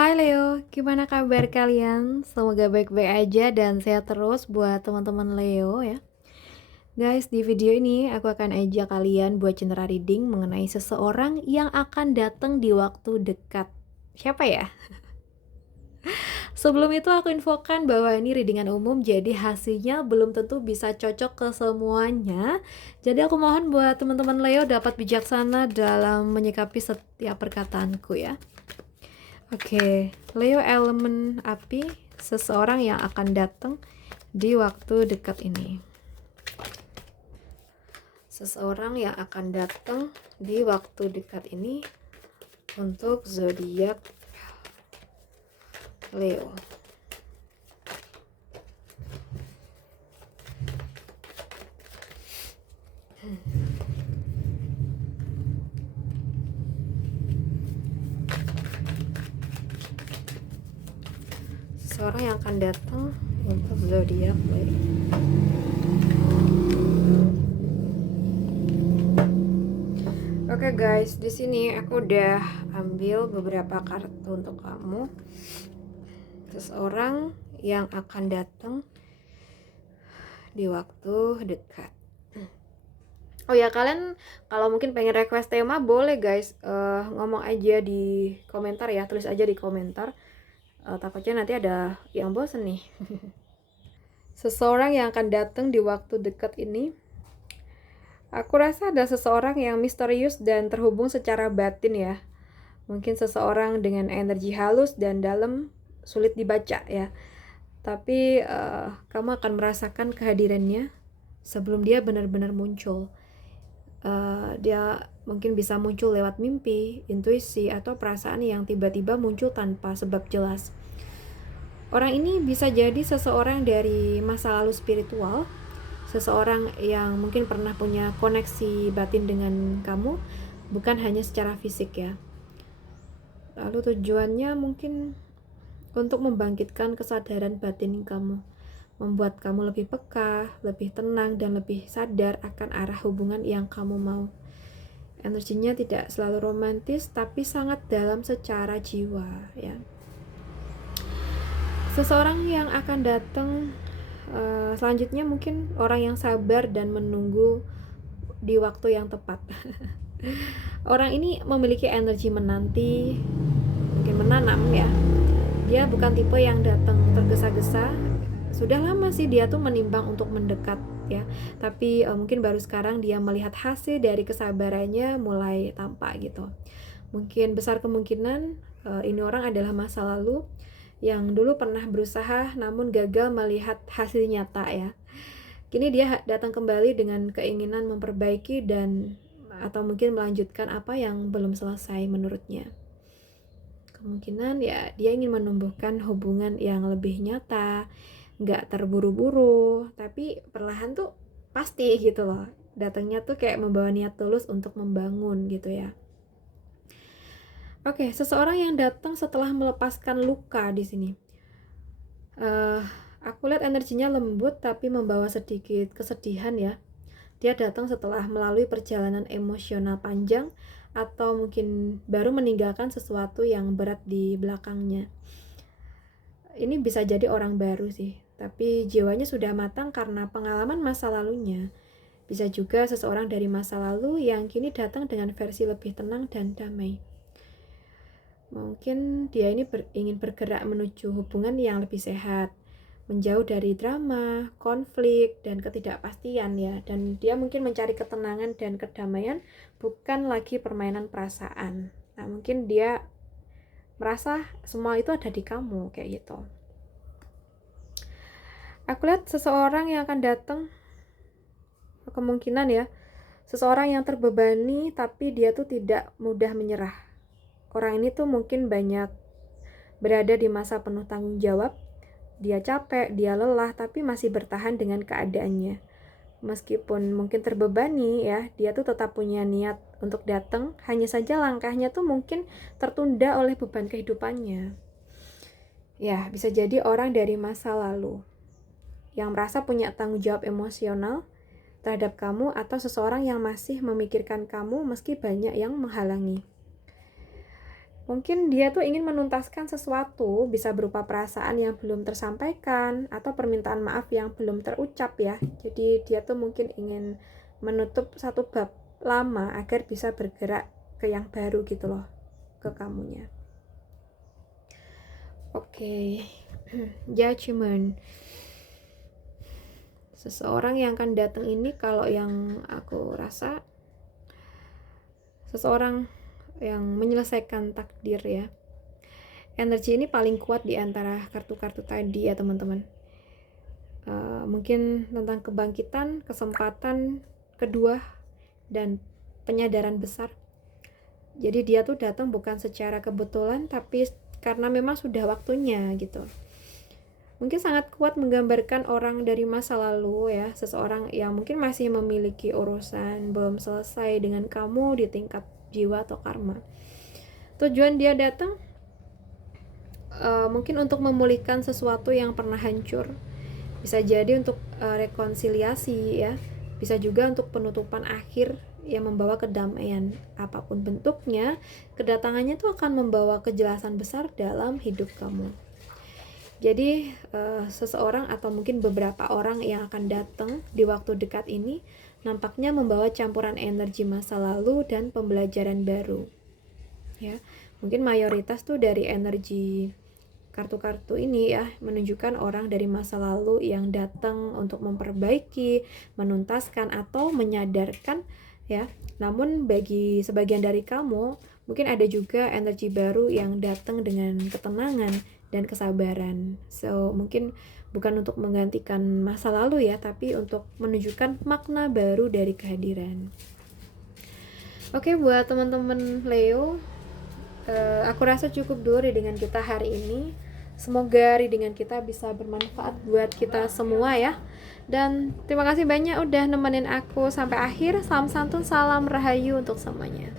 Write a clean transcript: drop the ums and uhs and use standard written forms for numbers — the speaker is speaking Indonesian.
Hai Leo, gimana kabar kalian? Semoga baik-baik aja dan sehat terus buat teman-teman Leo ya. Guys, di video ini aku akan ajak kalian buat general reading mengenai seseorang yang akan datang di waktu dekat. Siapa ya? Sebelum itu aku infokan bahwa ini readingan umum, jadi hasilnya belum tentu bisa cocok ke semuanya. Jadi aku mohon buat teman-teman Leo dapat bijaksana dalam menyikapi setiap perkataanku ya. Oke, Leo elemen api, seseorang yang akan datang di waktu dekat ini. Seseorang yang akan datang di waktu dekat ini untuk zodiak Leo. Seseorang yang akan datang untuk zodiak Leo. Oke guys, di sini aku udah ambil beberapa kartu untuk kamu. Seseorang yang akan datang di waktu dekat. Oh ya, kalian kalau mungkin pengen request tema boleh guys, ngomong aja di komentar ya, tulis aja di komentar. Takutnya nanti ada yang bosen nih. Seseorang yang akan datang di waktu dekat ini, aku rasa ada seseorang yang misterius dan terhubung secara batin ya. Mungkin seseorang dengan energi halus dan dalam, sulit dibaca ya. Tapi kamu akan merasakan kehadirannya sebelum dia benar-benar muncul. Dia mungkin bisa muncul lewat mimpi, intuisi, atau perasaan yang tiba-tiba muncul tanpa sebab jelas. Orang ini bisa jadi seseorang dari masa lalu spiritual, seseorang yang mungkin pernah punya koneksi batin dengan kamu, bukan hanya secara fisik ya. Lalu tujuannya mungkin untuk membangkitkan kesadaran batin kamu, membuat kamu lebih peka, lebih tenang, dan lebih sadar akan arah hubungan yang kamu mau. Energinya tidak selalu romantis, tapi sangat dalam secara jiwa ya. Seseorang yang akan datang selanjutnya mungkin orang yang sabar dan menunggu di waktu yang tepat. Orang ini memiliki energi menanti, mungkin menanam ya. Dia bukan tipe yang datang tergesa-gesa. Sudah lama sih dia tuh menimbang untuk mendekat ya. Tapi mungkin baru sekarang dia melihat hasil dari kesabarannya mulai tampak gitu. Mungkin besar kemungkinan ini orang adalah masa lalu yang dulu pernah berusaha namun gagal melihat hasil nyata ya. Kini dia datang kembali dengan keinginan memperbaiki dan atau mungkin melanjutkan apa yang belum selesai menurutnya. Kemungkinan ya dia ingin menumbuhkan hubungan yang lebih nyata, nggak terburu-buru, tapi perlahan tuh pasti gitu loh. Datangnya tuh kayak membawa niat tulus untuk membangun gitu ya. Oke, seseorang yang datang setelah melepaskan luka di sini. Aku lihat energinya lembut tapi membawa sedikit kesedihan ya. Dia datang setelah melalui perjalanan emosional panjang atau mungkin baru meninggalkan sesuatu yang berat di belakangnya. Ini bisa jadi orang baru sih, tapi jiwanya sudah matang karena pengalaman masa lalunya. Bisa juga seseorang dari masa lalu yang kini datang dengan versi lebih tenang dan damai. Mungkin dia ini ingin bergerak menuju hubungan yang lebih sehat, menjauh dari drama, konflik, dan ketidakpastian ya. Dan dia mungkin mencari ketenangan dan kedamaian, bukan lagi permainan perasaan. Nah, mungkin dia merasa semua itu ada di kamu, kayak gitu. Aku lihat seseorang yang akan datang, kemungkinan ya, seseorang yang terbebani, tapi dia tuh tidak mudah menyerah. Orang ini tuh mungkin banyak berada di masa penuh tanggung jawab. Dia capek, dia lelah, tapi masih bertahan dengan keadaannya. Meskipun mungkin terbebani ya, dia tuh tetap punya niat untuk datang. Hanya saja langkahnya tuh mungkin tertunda oleh beban kehidupannya. Ya, bisa jadi orang dari masa lalu yang merasa punya tanggung jawab emosional terhadap kamu, atau seseorang yang masih memikirkan kamu meski banyak yang menghalangi. Mungkin dia tuh ingin menuntaskan sesuatu, bisa berupa perasaan yang belum tersampaikan atau permintaan maaf yang belum terucap ya. Jadi dia tuh mungkin ingin menutup satu bab lama agar bisa bergerak ke yang baru gitu loh, ke kamunya. Oke. Judgment. Seseorang yang akan datang ini, kalau yang aku rasa seseorang yang menyelesaikan takdir ya. Energi ini paling kuat di antara kartu-kartu tadi ya teman-teman. Mungkin tentang kebangkitan, kesempatan kedua, dan penyadaran besar. Jadi dia tuh datang bukan secara kebetulan, tapi karena memang sudah waktunya gitu. Mungkin sangat kuat menggambarkan orang dari masa lalu ya, seseorang yang mungkin masih memiliki urusan belum selesai dengan kamu di tingkat jiwa atau karma. Tujuan dia datang mungkin untuk memulihkan sesuatu yang pernah hancur. Bisa jadi untuk rekonsiliasi ya, bisa juga untuk penutupan akhir yang membawa kedamaian. Apapun bentuknya, kedatangannya tuh akan membawa kejelasan besar dalam hidup kamu. Jadi seseorang atau mungkin beberapa orang yang akan datang di waktu dekat ini nampaknya membawa campuran energi masa lalu dan pembelajaran baru. Ya, mungkin mayoritas tuh dari energi kartu-kartu ini ya menunjukkan orang dari masa lalu yang datang untuk memperbaiki, menuntaskan atau menyadarkan ya. Namun bagi sebagian dari kamu mungkin ada juga energi baru yang datang dengan ketenangan dan kesabaran. So mungkin bukan untuk menggantikan masa lalu ya, tapi untuk menunjukkan makna baru dari kehadiran. Oke, buat teman-teman Leo, aku rasa cukup dulu readingan kita hari ini. Semoga readingan kita bisa bermanfaat buat kita semua ya. Dan terima kasih banyak udah nemenin aku sampai akhir. Salam santun, salam rahayu untuk semuanya.